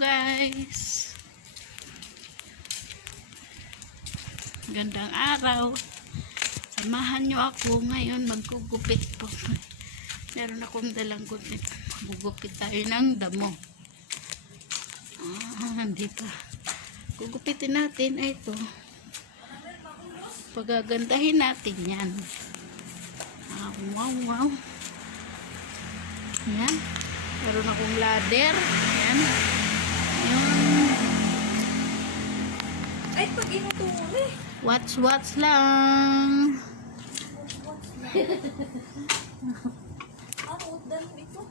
guys, gandang araw. Samahan nyo ako ngayon, maggugupit po. Meron akong dalang gupit. Gugupit tayo ng damo. Hindi pa. Gugupitin natin ito. Pagagandahin natin yan. Wow. Yan. Meron akong ladder. Yan. Ay, pag inutungan eh. Watch lang. Ano, dan ito?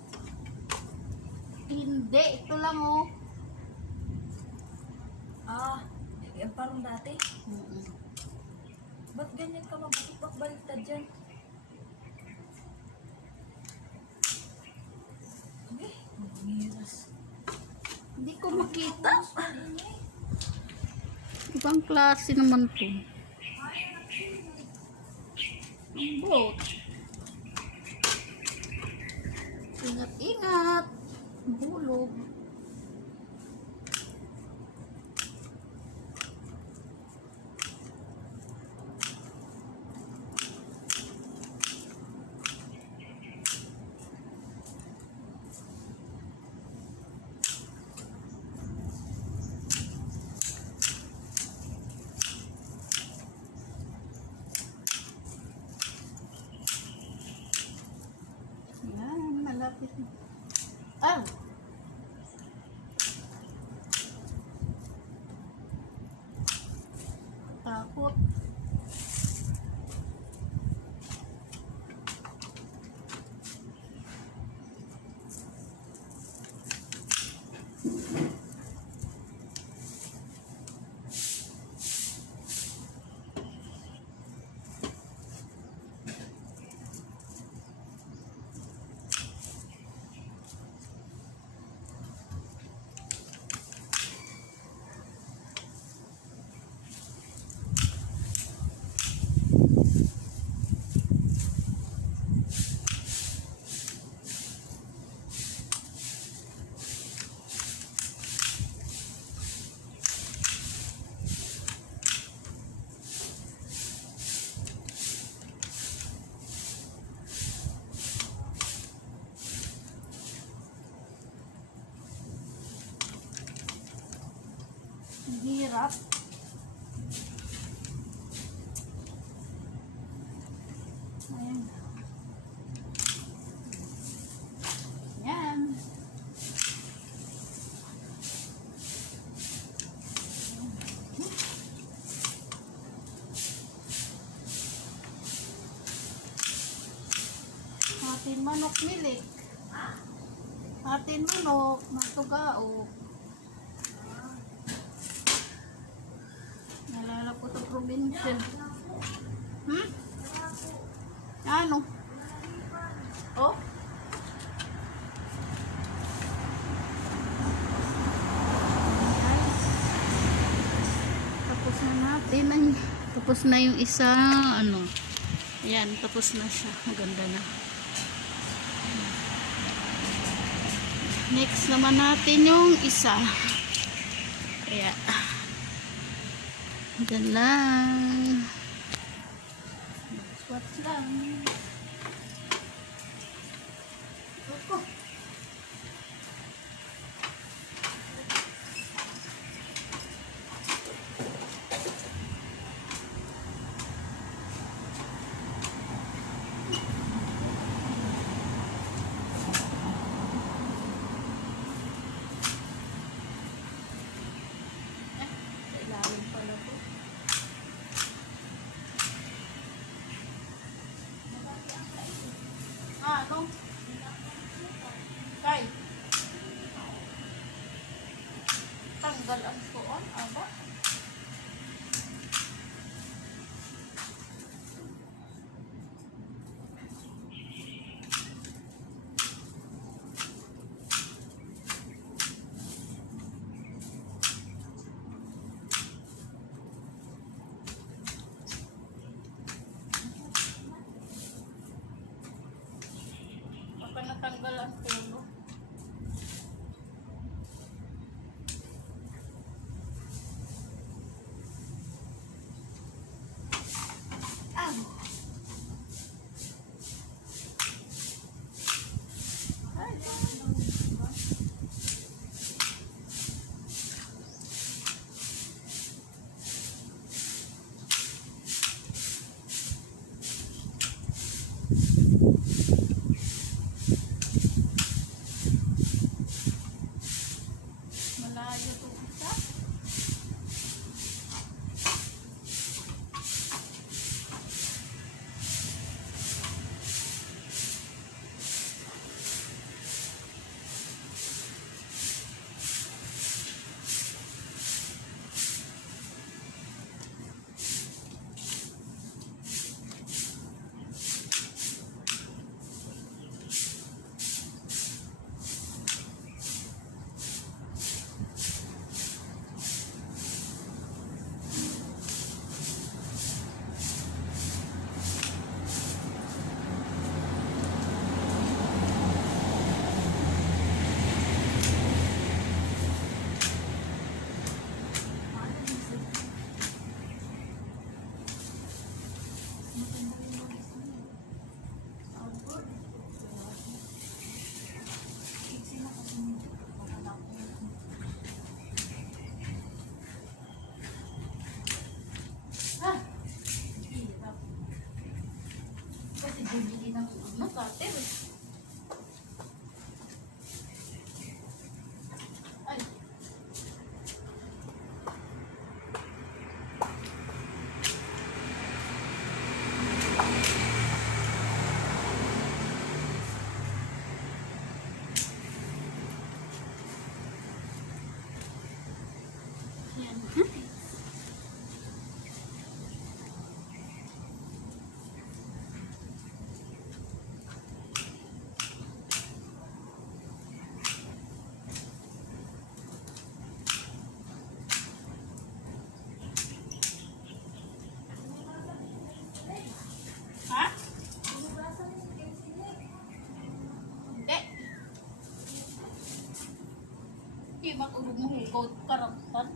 Hindi. Ito lang oh. Yan parang dati. Ba't ganyan ka mabutok baliktad dyan? Ay, miras. Hindi ko makita. Ibang klase naman to. Ang boat. Ingat. Bulog. Yan, malapit. Takot. Hirap. Ayan. Yan. Atin manok milik. Atin manok, matugao. Nalala ko sa probinsya. Ano? Oh? Tapos na natin. Tapos na yung isa. Ano? Ayan, tapos na siya. Maganda na. Next naman natin yung isa. Kaya dyan lang. Watch lang. Opo. Ilalim pala to. Ano? Kay? Tanggal ang puon? Aba? Baka natanggal ang puno. Malayo to isa. Kasi bumili ng cutter. Ay. Yan. Ha? Hindi. Hindi matulog mo hugot karamtan.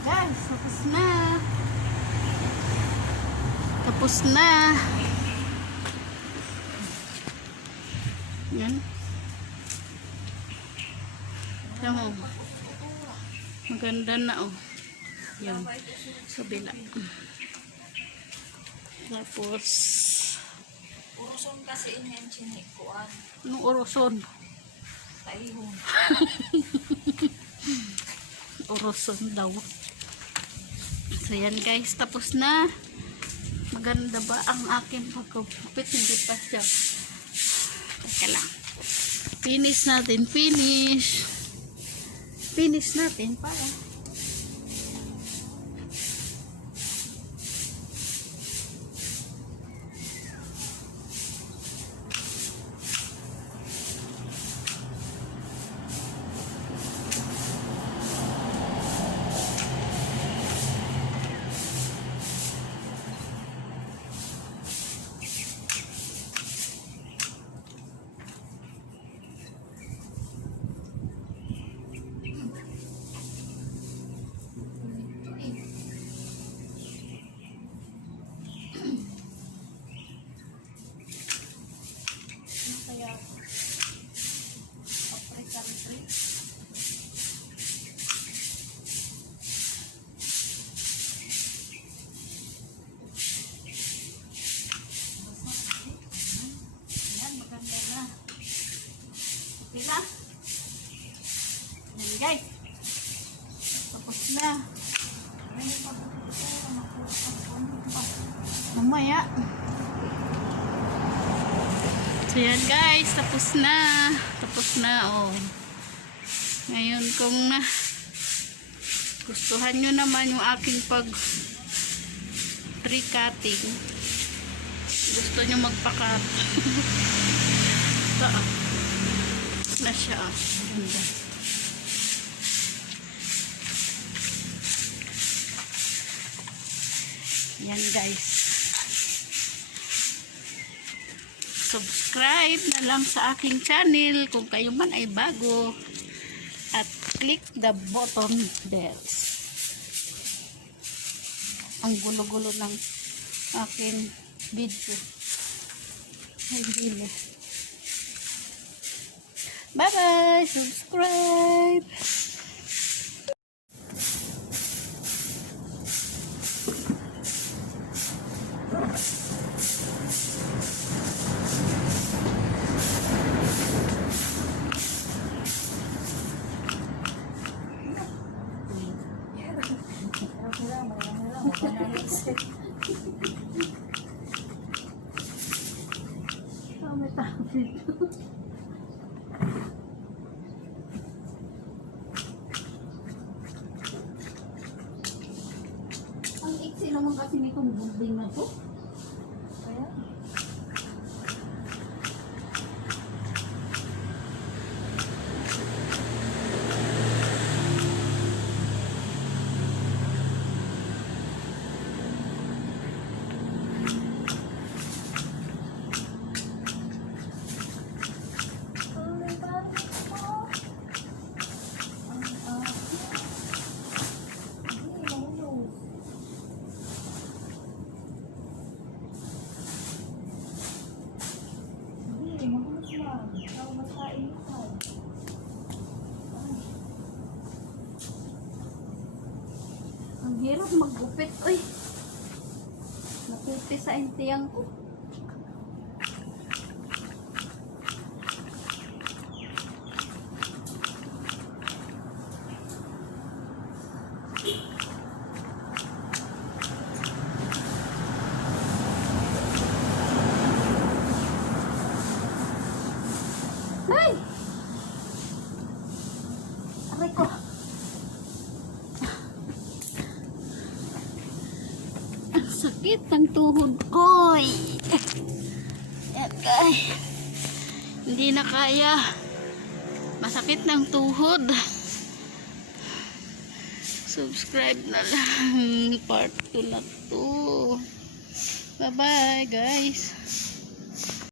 Guys, tapos na. Tapos na. Yan. Tama. Maganda na oh. Yan. Kabila. Tapos Uruson kasi in-engine kuan. anong oroson? Taihon. Oroson daw. So yan guys, tapos na. Maganda ba ang aking pagkupit? Hindi pa siya. Teka lang. Finish natin. Finish. Finish natin para. Kaya paprika rin. Yan, maganda na. Okay na. Yan guys. Tapos na. Mamaya. So yan guys, tapos na. Tapos na oh. Ngayon kung na gustuhan nyo naman yung aking pag tree cutting, gusto nyo magpa-cut. Ito na siya oh. Ganda. Yan guys. mag-subscribe na lang sa aking channel kung kayo man ay bago. At click the button bells. Ang gulo-gulo ng aking video. Ay, dili. Bye-bye! Subscribe! Oh, may tao dito. Ang iksi naman kasi nitong building na to. Kaya, Ang hirap maggupit. Uy! Naputi sa intiyang ko. Ay! Aray ko. Ang sakit ng tuhod ko. Yan guys. Hindi na kaya. Masakit ng tuhod. Subscribe na lang. Part 2 na to. Bye bye guys.